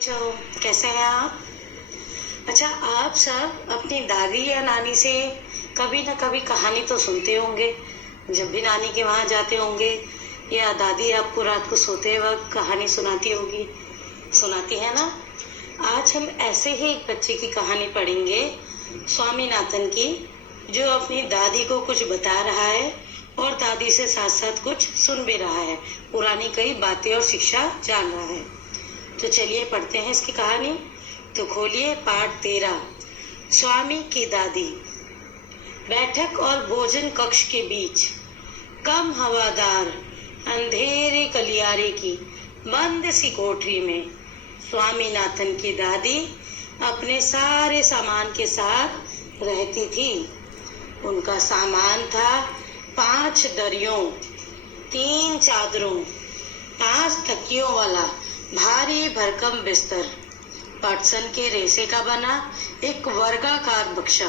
अच्छा, कैसे हैं आप? अच्छा, आप सब अपनी दादी या नानी से कभी ना कभी कहानी तो सुनते होंगे। जब भी नानी के वहां जाते होंगे या दादी आपको रात को सोते वक्त कहानी सुनाती होगी, सुनाती है ना। आज हम ऐसे ही एक बच्चे की कहानी पढ़ेंगे, स्वामीनाथन की, जो अपनी दादी को कुछ बता रहा है और दादी से साथ साथ कुछ सुन भी रहा है, पुरानी कई बातें और शिक्षा जान रहा है। तो चलिए पढ़ते हैं इसकी कहानी। तो खोलिए पाठ 13, स्वामी की दादी। बैठक और भोजन कक्ष के बीच कम हवादार अंधेरे गलियारे की बंद सी कोठरी में स्वामीनाथन की दादी अपने सारे सामान के साथ रहती थी। उनका सामान था 5 दरियों, 3 चादरों, 5 तकियों वाला भारी भरकम बिस्तर, पटसन के रेशे का बना एक वर्गाकार बक्सा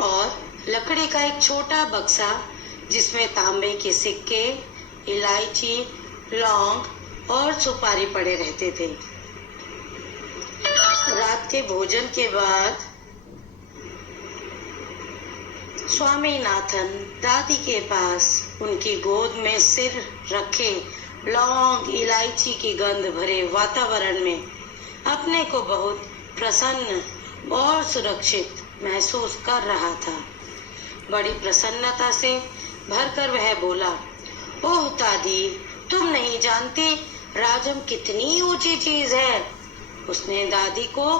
और लकड़ी का एक छोटा बक्सा जिसमें तांबे के सिक्के, इलायची, लौंग और सुपारी पड़े रहते थे। रात के भोजन के बाद स्वामीनाथन दादी के पास उनकी गोद में सिर रखे लौंग इलायची की गंध भरे वातावरण में अपने को बहुत प्रसन्न और सुरक्षित महसूस कर रहा था। बड़ी प्रसन्नता से भरकर वह बोला, ओह दादी, तुम नहीं जानती राजम कितनी ऊंची चीज है। उसने दादी को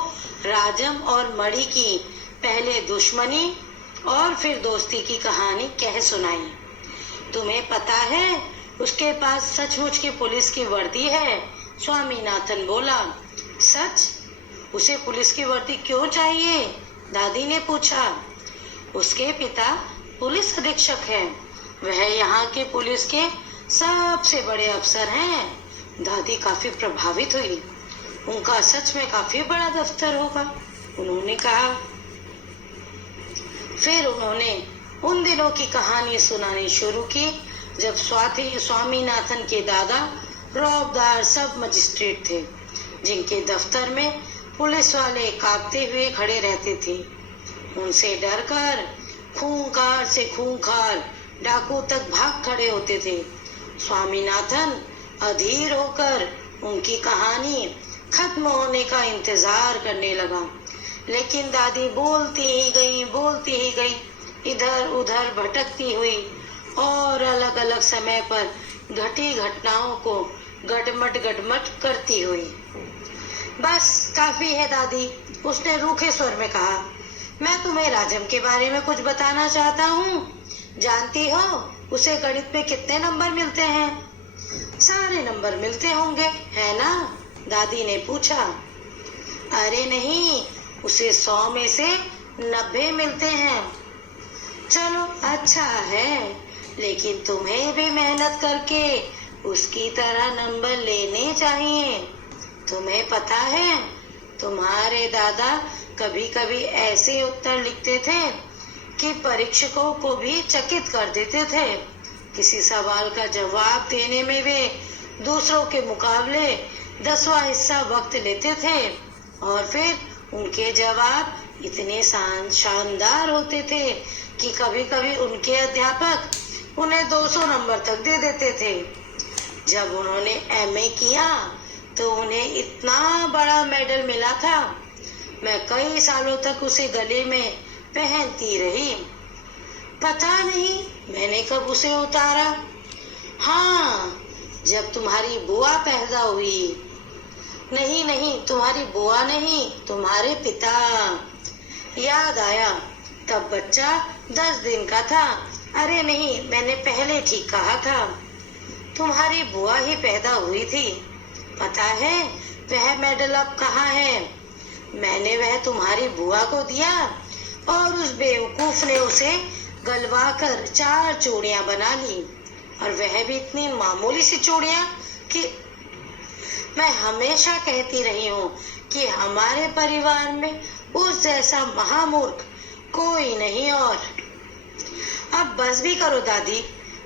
राजम और मणि की पहले दुश्मनी और फिर दोस्ती की कहानी कह सुनाई। तुम्हें पता है उसके पास सचमुच की पुलिस की वर्दी है? स्वामीनाथन बोला। सच? उसे पुलिस की वर्दी क्यों चाहिए? दादी ने पूछा। उसके पिता पुलिस अधीक्षक हैं। वह यहाँ के पुलिस के सबसे बड़े अफसर हैं। दादी काफी प्रभावित हुई। उनका सच में काफी बड़ा दफ्तर होगा, उन्होंने कहा। फिर उन्होंने उन दिनों की कहानी सुनानी शुरू की जब स्वामीनाथन के दादा रौबदार सब मजिस्ट्रेट थे, जिनके दफ्तर में पुलिस वाले कांपते हुए खड़े रहते थे। उनसे डरकर खूंखार से खूंखार डाकू तक भाग खड़े होते थे। स्वामीनाथन अधीर होकर उनकी कहानी खत्म होने का इंतजार करने लगा, लेकिन दादी बोलती ही गई, इधर उधर भटकती हुई और अलग अलग समय पर घटी घटनाओं को गटमट करती हुई। बस काफी है दादी, उसने रूखे स्वर में कहा। मैं तुम्हें राजम के बारे में कुछ बताना चाहता हूँ। जानती हो उसे गणित में कितने नंबर मिलते हैं? सारे नंबर मिलते होंगे, है ना? दादी ने पूछा। अरे नहीं, उसे 100 में से 90 मिलते हैं। चलो अच्छा है, लेकिन तुम्हें भी मेहनत करके उसकी तरह नंबर लेने चाहिए। तुम्हें पता है, तुम्हारे दादा कभी कभी ऐसे उत्तर लिखते थे कि परीक्षकों को भी चकित कर देते थे। किसी सवाल का जवाब देने में वे दूसरों के मुकाबले 10वां हिस्सा वक्त लेते थे और फिर उनके जवाब इतने शानदार होते थे कि कभी कभी उनके अध्यापक उन्हें 200 नंबर तक दे देते थे। जब उन्होंने एमए किया तो उन्हें इतना बड़ा मेडल मिला था। मैं कई सालों तक उसे गले में पहनती रही। पता नहीं मैंने कब उसे उतारा। हाँ, जब तुम्हारी बुआ पैदा हुई। नहीं, तुम्हारी बुआ नहीं, तुम्हारे पिता। याद आया, तब बच्चा 10 दिन का था। अरे नहीं, मैंने पहले ठीक कहा था। तुम्हारी बुआ ही पैदा हुई थी। पता है वह मेडल अब कहाँ है? मैंने वह तुम्हारी बुआ को दिया और उस बेवकूफ ने उसे गलवाकर 4 चूड़ियां बना ली, और वह भी इतनी मामूली सी चूड़ियां कि मैं हमेशा कहती रही हूँ कि हमारे परिवार में उस जैसा महामूर्ख कोई नहीं। और अब बस भी करो दादी,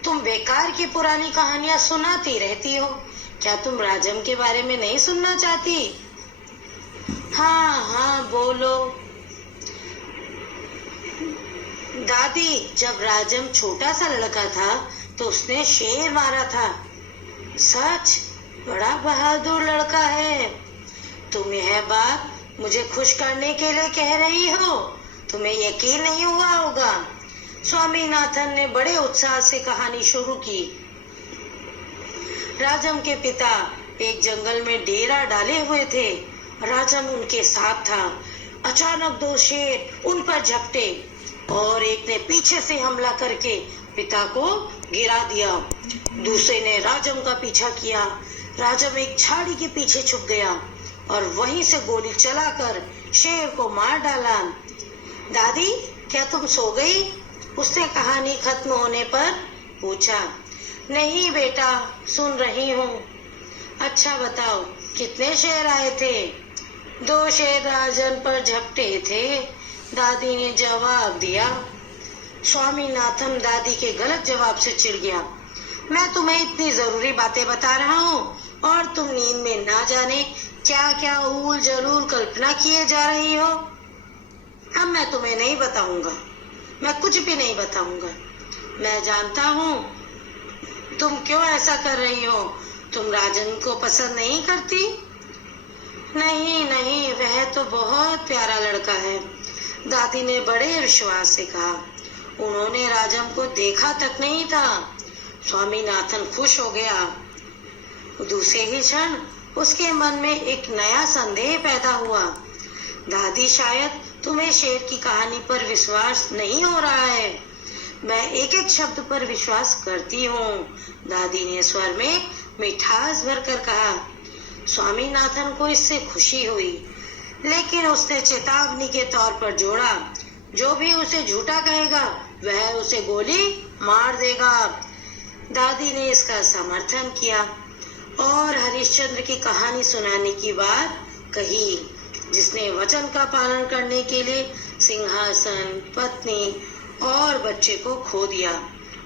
तुम बेकार की पुरानी कहानियां सुनाती रहती हो। क्या तुम राजम के बारे में नहीं सुनना चाहती? हाँ हाँ बोलो। दादी, जब राजम छोटा सा लड़का था तो उसने शेर मारा था। सच? बड़ा बहादुर लड़का है। तुम यह बात मुझे खुश करने के लिए कह रही हो? तुम्हें यकीन नहीं हुआ होगा। स्वामीनाथन ने बड़े उत्साह से कहानी शुरू की। राजम के पिता एक जंगल में डेरा डाले हुए थे। राजम उनके साथ था। अचानक दो शेर उन पर झपटे और एक ने पीछे से हमला करके पिता को गिरा दिया। दूसरे ने राजम का पीछा किया। राजम एक झाड़ी के पीछे छुप गया और वहीं से गोली चलाकर शेर को मार डाला। दादी, क्या तुम सो गई? उसने कहानी खत्म होने पर पूछा। नहीं बेटा, सुन रही हूँ। अच्छा बताओ, कितने शेर आए थे? 2 शेर राजन पर झपटे थे, दादी ने जवाब दिया। स्वामीनाथन दादी के गलत जवाब से चिढ़ गया। मैं तुम्हें इतनी जरूरी बातें बता रहा हूँ और तुम नींद में ना जाने क्या क्या ऊल जलूल कल्पना किए जा रही हो। अब मैं तुम्हें नहीं बताऊंगा, मैं कुछ भी नहीं बताऊंगा। मैं जानता हूँ तुम क्यों ऐसा कर रही हो। तुम राजन को पसंद नहीं करती? नहीं नहीं, वह तो बहुत प्यारा लड़का है, दादी ने बड़े विश्वास से कहा। उन्होंने राजम को देखा तक नहीं था। स्वामीनाथन खुश हो गया। दूसरे ही क्षण उसके मन में एक नया संदेह पैदा हुआ। दादी, शायद तुम्हें शेर की कहानी पर विश्वास नहीं हो रहा है। मैं एक एक शब्द पर विश्वास करती हूँ, दादी ने स्वर में मिठास भरकर कहा। स्वामीनाथन को इससे खुशी हुई, लेकिन उसने चेतावनी के तौर पर जोड़ा, जो भी उसे झूठा कहेगा वह उसे गोली मार देगा। दादी ने इसका समर्थन किया और हरिश्चंद्र की कहानी सुनाने की बात कही, जिसने वचन का पालन करने के लिए सिंहासन, पत्नी और बच्चे को खो दिया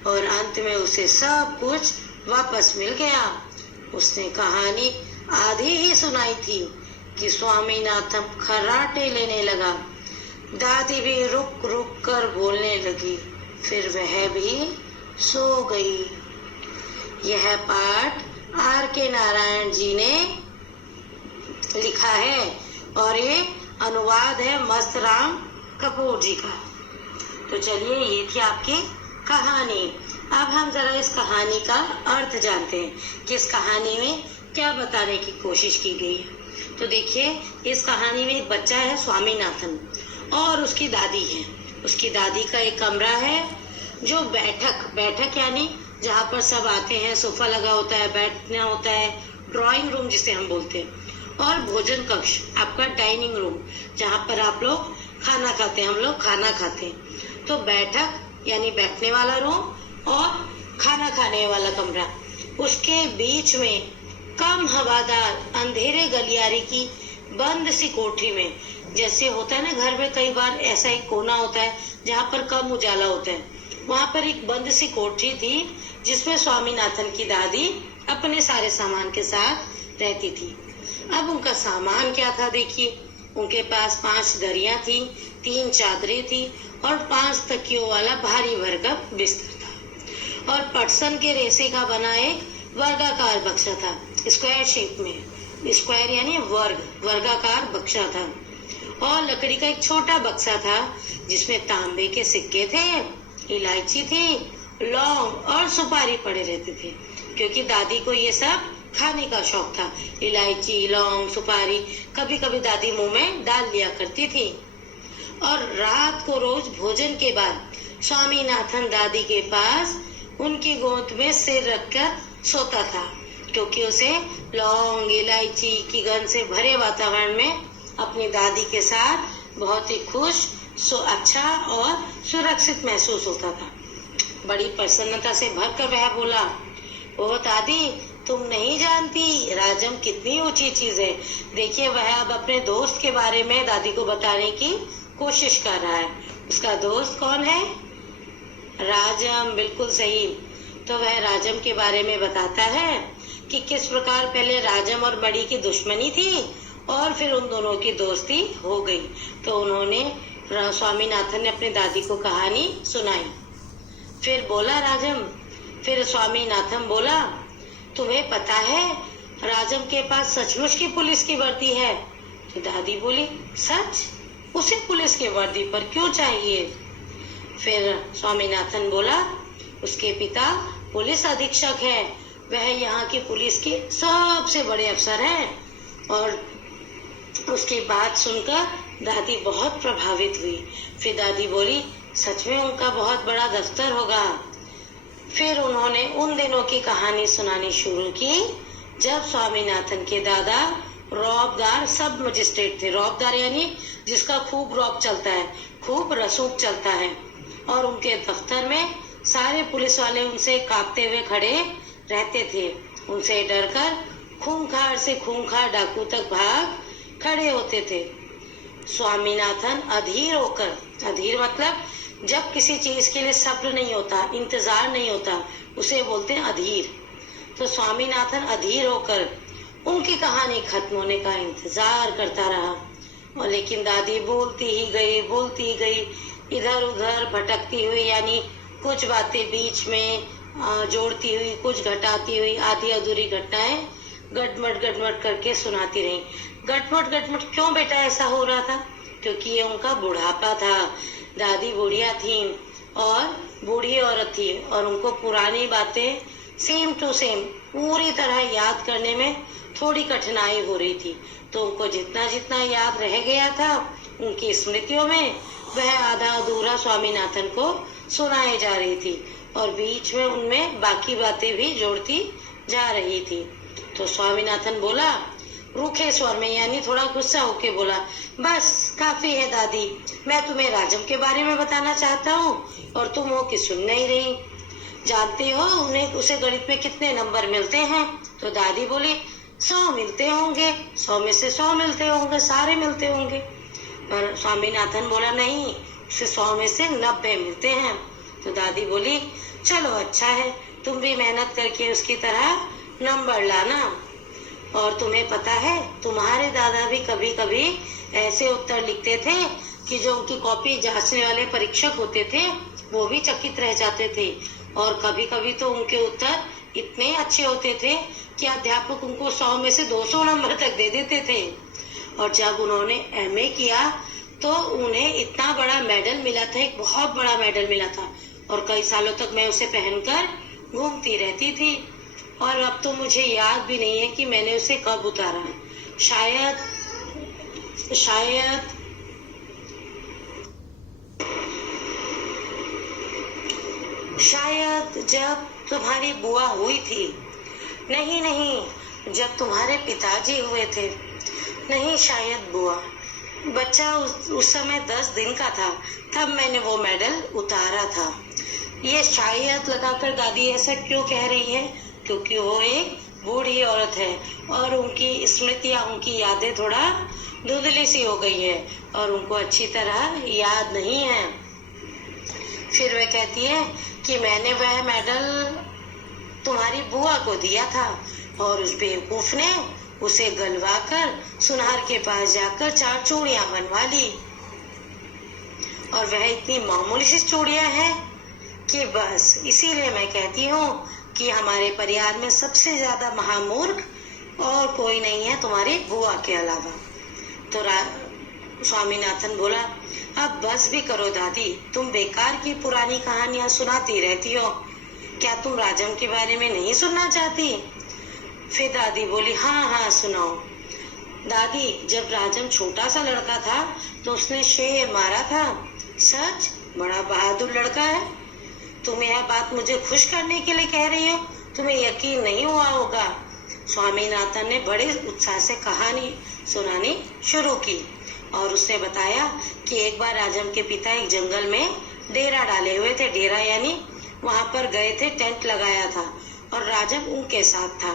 और अंत में उसे सब कुछ वापस मिल गया। उसने कहानी आधी ही सुनाई थी कि स्वामीनाथन खर्राटे लेने लगा। दादी भी रुक रुक कर बोलने लगी, फिर वह भी सो गई। यह पाठ R.K. नारायण जी ने लिखा है और ये अनुवाद है मस्तराम कपूर जी का। तो चलिए, ये थी आपकी कहानी। अब हम जरा इस कहानी का अर्थ जानते हैं कि इस कहानी में क्या बताने की कोशिश की गई है। तो देखिए, इस कहानी में एक बच्चा है स्वामीनाथन और उसकी दादी है। उसकी दादी का एक कमरा है जो बैठक यानी जहाँ पर सब आते हैं, सोफा लगा होता है, बैठना होता है, ड्राइंग रूम जिसे हम बोलते हैं, और भोजन कक्ष आपका डाइनिंग रूम, जहाँ पर आप लोग खाना खाते हैं, हम लोग खाना खाते हैं। तो बैठक यानी बैठने वाला रूम और खाना खाने वाला कमरा, उसके बीच में कम हवादार अंधेरे गलियारे की बंद सी कोठरी में, जैसे होता है ना घर में कई बार ऐसा एक कोना होता है जहाँ पर कम उजाला होता है, वहाँ पर एक बंद सी कोठरी थी जिसमें स्वामीनाथन की दादी अपने सारे सामान के साथ रहती थी। अब उनका सामान क्या था देखिए, उनके पास 5 दरियां थी, 3 चादरें थी और 5 तकियों वाला भारी भरकम बिस्तर था और पटसन के रेशे का बना एक वर्गाकार बक्सा था, स्क्वायर शेप में। स्क्वायर यानी वर्गाकार बक्सा था और लकड़ी का एक छोटा बक्सा था जिसमें तांबे के सिक्के थे, इलायची थी, लौंग और सुपारी पड़े रहते थे, क्योंकि दादी को ये सब खाने का शौक था। इलायची, लौंग, सुपारी कभी कभी दादी मुंह में डाल लिया करती थी। और रात को रोज भोजन के बाद स्वामीनाथन दादी के पास उनकी गोद में सिर रखकर सोता था, क्योंकि उसे लौंग, इलायची की गंध से भरे वातावरण में अपनी दादी के साथ बहुत ही खुश, अच्छा और सुरक्षित महसूस होता था। बड़ी प्रसन्नता से भरकर वह बोला, ओ दादी, तुम नहीं जानती राजम कितनी ऊंची चीज है। देखिए, वह अब अपने दोस्त के बारे में दादी को बताने की कोशिश कर रहा है। उसका दोस्त कौन है? राजम, बिल्कुल सही। तो वह राजम के बारे में बताता है कि किस प्रकार पहले राजम और बड़ी की दुश्मनी थी और फिर उन दोनों की दोस्ती हो गई। तो उन्होंने स्वामीनाथन ने अपनी दादी को कहानी सुनाई। फिर बोला राजम, फिर स्वामीनाथन बोला, तुम्हें पता है राजम के पास सचमुच की पुलिस की वर्दी है? तो दादी बोली, सच? उसे पुलिस की वर्दी पर क्यों चाहिए? फिर स्वामीनाथन बोला, उसके पिता पुलिस अधीक्षक है, वह यहाँ की पुलिस के सबसे बड़े अफसर हैं। और उसकी बात सुनकर दादी बहुत प्रभावित हुई। फिर दादी बोली, सच में उनका बहुत बड़ा दफ्तर होगा। फिर उन्होंने उन दिनों की कहानी सुनानी शुरू की जब स्वामीनाथन के दादा रौबदार सब मजिस्ट्रेट थे। रौबदार यानी जिसका खूब रौब चलता है, खूब रसूख चलता है। और उनके दफ्तर में सारे पुलिस वाले उनसे कांपते हुए खड़े रहते थे। उनसे डरकर खूंखार से खूंखार डाकू तक भाग खड़े होते थे। स्वामीनाथन अधीर होकर, अधीर मतलब जब किसी चीज के लिए सब्र नहीं होता, इंतजार नहीं होता, उसे बोलते हैं अधीर। तो स्वामीनाथन अधीर होकर उनकी कहानी खत्म होने का इंतजार करता रहा। और लेकिन दादी बोलती ही गई, इधर उधर भटकती हुई, यानी कुछ बातें बीच में जोड़ती हुई, कुछ घटाती हुई, आधी अधूरी घटनाएं गटमट करके सुनाती रही। गटमट क्यों बेटा ऐसा हो रहा था? क्योंकि ये उनका बुढ़ापा था। दादी बुढ़िया थी और बूढ़ी औरत थी और उनको पुरानी बातें सेम टू सेम पूरी तरह याद करने में थोड़ी कठिनाई हो रही थी। तो उनको जितना जितना याद रह गया था उनकी स्मृतियों में, वह आधा अधूरा स्वामीनाथन को सुनाई जा रही थी और बीच में उनमें बाकी बातें भी जोड़ती जा रही थी। तो स्वामीनाथन बोला रूखे स्वर में, यानी थोड़ा गुस्सा होके बोला, बस काफी है दादी, मैं तुम्हें राजम के बारे में बताना चाहता हूँ और तुम वो कि सुन नहीं रही। जानते हो उसे गणित में कितने नंबर मिलते हैं? तो दादी बोली, 100 मिलते होंगे, 100 में से 100 मिलते होंगे, सारे मिलते होंगे। पर स्वामीनाथन बोला, नहीं, उसे 100 में से 90 मिलते हैं। तो दादी बोली, चलो अच्छा है, तुम भी मेहनत करके उसकी तरह नंबर लाना। और तुम्हें पता है तुम्हारे दादा भी कभी कभी ऐसे उत्तर लिखते थे कि जो उनकी कॉपी जांचने वाले परीक्षक होते थे वो भी चकित रह जाते थे। और कभी कभी तो उनके उत्तर इतने अच्छे होते थे कि अध्यापक उनको 100 में से 200 नंबर तक दे देते थे। और जब उन्होंने एमए किया तो उन्हें इतना बड़ा मेडल मिला था, एक बहुत बड़ा मेडल मिला था, और कई सालों तक मैं उसे पहनकर घूमती रहती थी। और अब तो मुझे याद भी नहीं है कि मैंने उसे कब उतारा। शायद जब तुम्हारी बुआ हुई थी। नहीं, जब तुम्हारे पिताजी हुए थे। नहीं, शायद बुआ। बच्चा उस समय 10 दिन का था, तब मैंने वो मेडल उतारा था। ये शायद लगाकर दादी ऐसा क्यों कह रही है? क्योंकि वो एक बूढ़ी औरत है और उनकी स्मृतियां, उनकी यादें थोड़ा धुंधली सी हो गई है और उनको अच्छी तरह याद नहीं है। फिर वह कहती है कि मैंने वह मेडल तुम्हारी बुआ को दिया था और उस बेवकूफ ने उसे गलवाकर सुनार के पास जाकर 4 चूड़ियां बनवा ली। और वह इतनी मामूली सी चूड़ियां हैं कि बस इसीलिए मैं कहती हूँ कि हमारे परिवार में सबसे ज्यादा महामूर्ख और कोई नहीं है तुम्हारी बुआ के अलावा। तो स्वामीनाथन बोला, अब बस भी करो दादी, तुम बेकार की पुरानी कहानियां सुनाती रहती हो। क्या तुम राजम के बारे में नहीं सुनना चाहती? फिर दादी बोली, हाँ सुनाओ। दादी, जब राजम छोटा सा लड़का था तो उसने शेर मारा था। सच? बड़ा बहादुर लड़का है। तुम यह बात मुझे खुश करने के लिए कह रही हो? तुम्हें यकीन नहीं हुआ होगा। स्वामीनाथन ने बड़े उत्साह से कहानी सुनानी शुरू की और उसने बताया कि एक बार राजम के पिता एक जंगल में डेरा डाले हुए थे। डेरा यानी वहां पर गए थे, टेंट लगाया था और राजम उनके साथ था।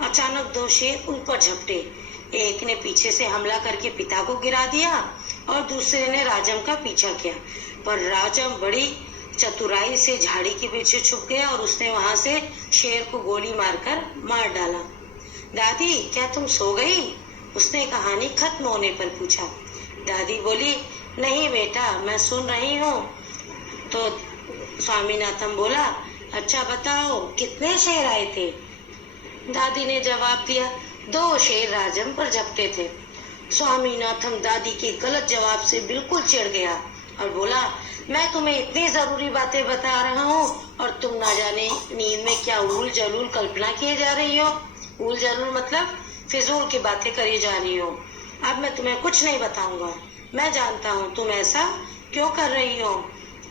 अचानक 2 शेर उन पर झपटे। एक ने पीछे से हमला करके पिता को गिरा दिया और दूसरे ने राजम का पीछा किया, पर राजम बड़ी चतुराई से झाड़ी के पीछे छुप गया और उसने वहां से शेर को गोली मारकर मार डाला। दादी, क्या तुम सो गई? उसने कहानी खत्म होने पर पूछा। दादी बोली, नहीं बेटा, मैं सुन रही हूँ। तो स्वामीनाथन बोला, अच्छा बताओ, कितने शेर आए थे? दादी ने जवाब दिया, 2 शेर राजम पर झपटे थे। स्वामीनाथन दादी के गलत जवाब से बिल्कुल चिढ़ गया और बोला, मैं तुम्हें इतनी जरूरी बातें बता रहा हूँ और तुम ना जाने नींद में क्या उल जलूल कल्पना किए जा रही हो। उल जलूल मतलब फिजूल की बातें करी जा रही हो। अब मैं तुम्हें कुछ नहीं बताऊंगा। मैं जानता हूँ तुम ऐसा क्यों कर रही हो।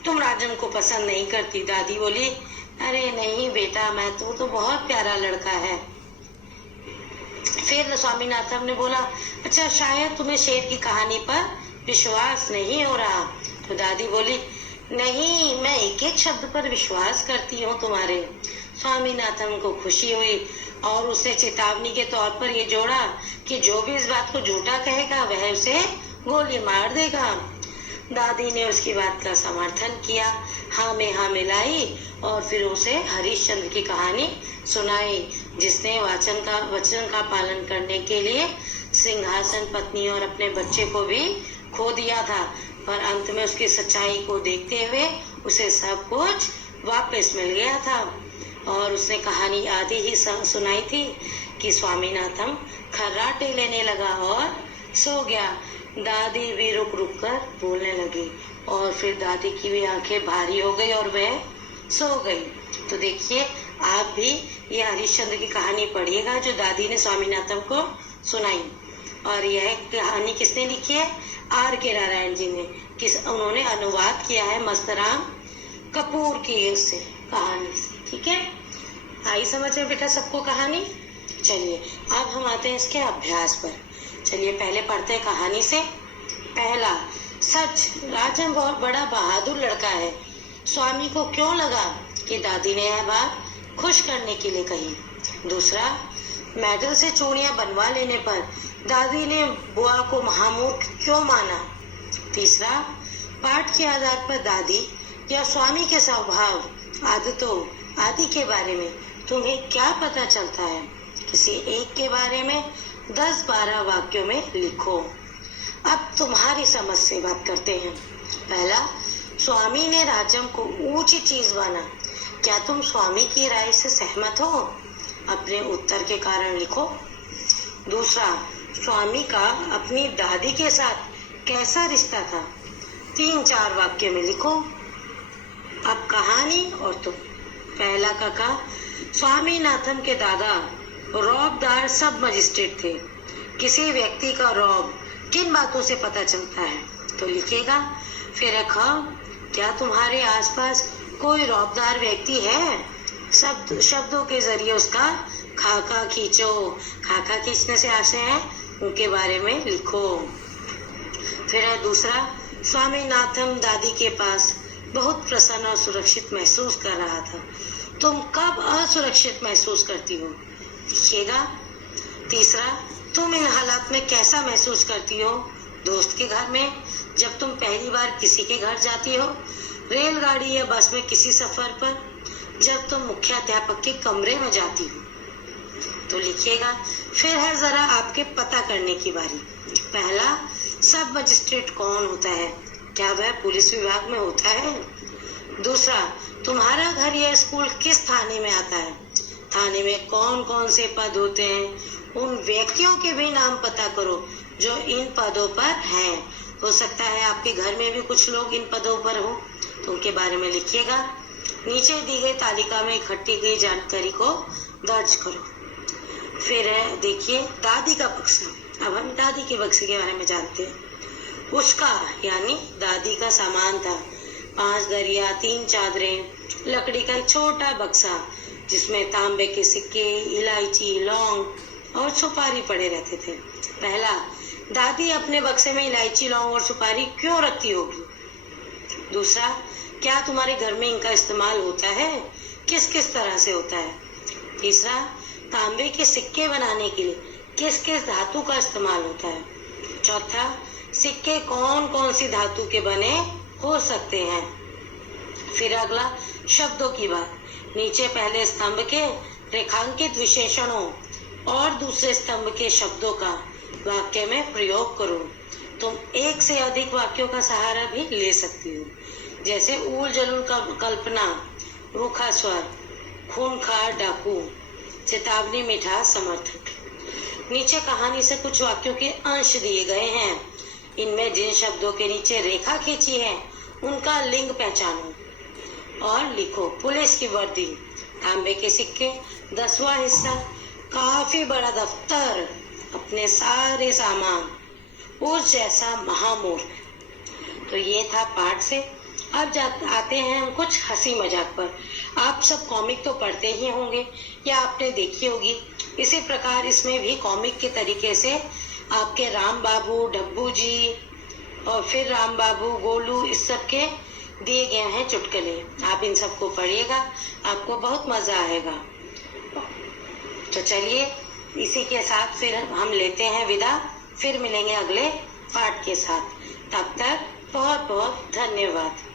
तुम राजन को पसंद नहीं करती। दादी बोली, अरे नहीं बेटा, मैं तो बहुत प्यारा लड़का है। फिर स्वामीनाथन ने बोला, अच्छा शायद तुम्हें शेर की कहानी पर विश्वास नहीं हो रहा। तो दादी बोली, नहीं, मैं एक एक शब्द पर विश्वास करती हूँ तुम्हारे। स्वामीनाथन को खुशी हुई और उसने चेतावनी के तौर पर ये जोड़ा कि जो भी इस बात को झूठा कहेगा वह उसे गोली मार देगा। दादी ने उसकी बात का समर्थन किया, हाँ में हाँ मिलाई और फिर उसे हरिश्चंद्र की कहानी सुनाई, जिसने वचन का पालन करने के लिए सिंहासन, पत्नी और अपने बच्चे को भी खो दिया था, पर अंत में उसकी सच्चाई को देखते हुए उसे सब कुछ वापस मिल गया था। और उसने कहानी आधी ही सुनाई थी कि स्वामीनाथन खर्राटे लेने लगा और सो गया। दादी भी रुक रुक कर बोलने लगी और फिर दादी की भी आंखें भारी हो गई और वह सो गई। तो देखिए, आप भी ये हरिश्चंद्र की कहानी पढ़िएगा जो दादी ने स्वामीनाथन को सुनाई। और यह कहानी किसने लिखी है? R.K. नारायण जी ने। उन्होंने अनुवाद किया है मस्तराम कपूर की उससे कहानी से। ठीक है, आई समझ में बेटा सबको कहानी। चलिए अब हम आते हैं इसके अभ्यास पर। चलिए पहले पढ़ते हैं कहानी से। पहला, सच, राजन बहुत बड़ा बहादुर लड़का है। स्वामी को क्यों लगा कि दादी ने यह बात खुश करने के लिए कही। दूसरा, मेडल से चूड़ियां बनवा लेने पर दादी ने बुआ को महामूर्ख क्यों माना। तीसरा, पाठ के आधार पर दादी या स्वामी के स्वभाव, आदतों आदि के बारे में तुम्हें क्या पता चलता है। किसी एक के बारे में 10-12 वाक्यों में लिखो। अब तुम्हारी समझ से बात करते हैं। पहला, स्वामी ने राजम को ऊंची चीज माना। क्या तुम स्वामी की राय से सहमत हो? अपने उत्तर के कारण लिखो। दूसरा, स्वामी का अपनी दादी के साथ कैसा रिश्ता था? 3-4 वाक्यों में लिखो। अब कहानी और तुम। पहला काका, स्वामीनाथन के दादा रौबदार सब मजिस्ट्रेट थे। किसी व्यक्ति का रौब किन बातों से पता चलता है? तो लिखेगा। फिर रखा, क्या तुम्हारे आसपास कोई रौबदार व्यक्ति है? शब्दों के जरिए उसका खाका खींचो। खाका खींचने से आशय है उनके बारे में लिखो। फिर है दूसरा, स्वामीनाथन दादी के पास बहुत प्रसन्न और सुरक्षित महसूस कर रहा था। तुम कब असुरक्षित महसूस करती हो? लिखिएगा। तीसरा, तुम इन हालात में कैसा महसूस करती हो? दोस्त के घर में, जब तुम पहली बार किसी के घर जाती हो, रेलगाड़ी या बस में किसी सफर पर, जब तुम मुख्याध्यापक के कमरे में जाती हो। तो लिखिएगा। फिर है जरा आपके पता करने की बारी। पहला, सब मजिस्ट्रेट कौन होता है? क्या वह पुलिस विभाग में होता है? दूसरा, तुम्हारा घर या स्कूल किस थाने में आता है? थाने में कौन कौन से पद होते हैं? उन व्यक्तियों के भी नाम पता करो जो इन पदों पर हैं। हो सकता है आपके घर में भी कुछ लोग इन पदों पर हो, तो उनके बारे में लिखिएगा। नीचे दी गई तालिका में इकट्ठी गई जानकारी को दर्ज करो। फिर है देखिए दादी का बक्सा। अब हम दादी के बक्से के बारे में जानते हैं। उसका यानी दादी का सामान था 5 दरिया, 3 चादरें, लकड़ी का एक छोटा बक्सा जिसमें तांबे के सिक्के, इलायची, लौंग और सुपारी पड़े रहते थे। पहला, दादी अपने बक्से में इलायची, लौंग और सुपारी क्यों रखती होगी? दूसरा, क्या तुम्हारे घर में इनका इस्तेमाल होता है? किस किस तरह से होता है? तीसरा, तांबे के सिक्के बनाने के लिए किस किस धातु का इस्तेमाल होता है? चौथा, सिक्के कौन कौन सी धातु के बने हो सकते हैं? फिर अगला, शब्दों की बात। नीचे पहले स्तंभ के रेखांकित विशेषणों और दूसरे स्तंभ के शब्दों का वाक्य में प्रयोग करो। तुम एक से अधिक वाक्यों का सहारा भी ले सकती हो, जैसे ऊल जलूल का कल्पना, रूखा स्वर, खूंखार डाकू, चेतावनी मीठा समर्थक। नीचे कहानी से कुछ वाक्यों के अंश दिए गए हैं। इनमें जिन शब्दों के नीचे रेखा खींची है उनका लिंग पहचानो और लिखो। पुलिस की वर्दी, तांबे के सिक्के, 10वां हिस्सा, काफी बड़ा दफ्तर, अपने सारे सामान, उस जैसा महामूर्ख। तो ये था पाठ से। अब आते हैं हम कुछ हंसी मजाक पर। आप सब कॉमिक तो पढ़ते ही होंगे या आपने देखी होगी। इसी प्रकार इसमें भी कॉमिक के तरीके से आपके राम बाबू, डब्बू जी और फिर राम बाबू, गोलू, इस सब के दिए गए हैं चुटकुले। आप इन सबको पढ़िएगा, आपको बहुत मजा आएगा। तो चलिए इसी के साथ फिर हम लेते हैं विदा, फिर मिलेंगे अगले पाठ के साथ। तब तक बहुत बहुत धन्यवाद।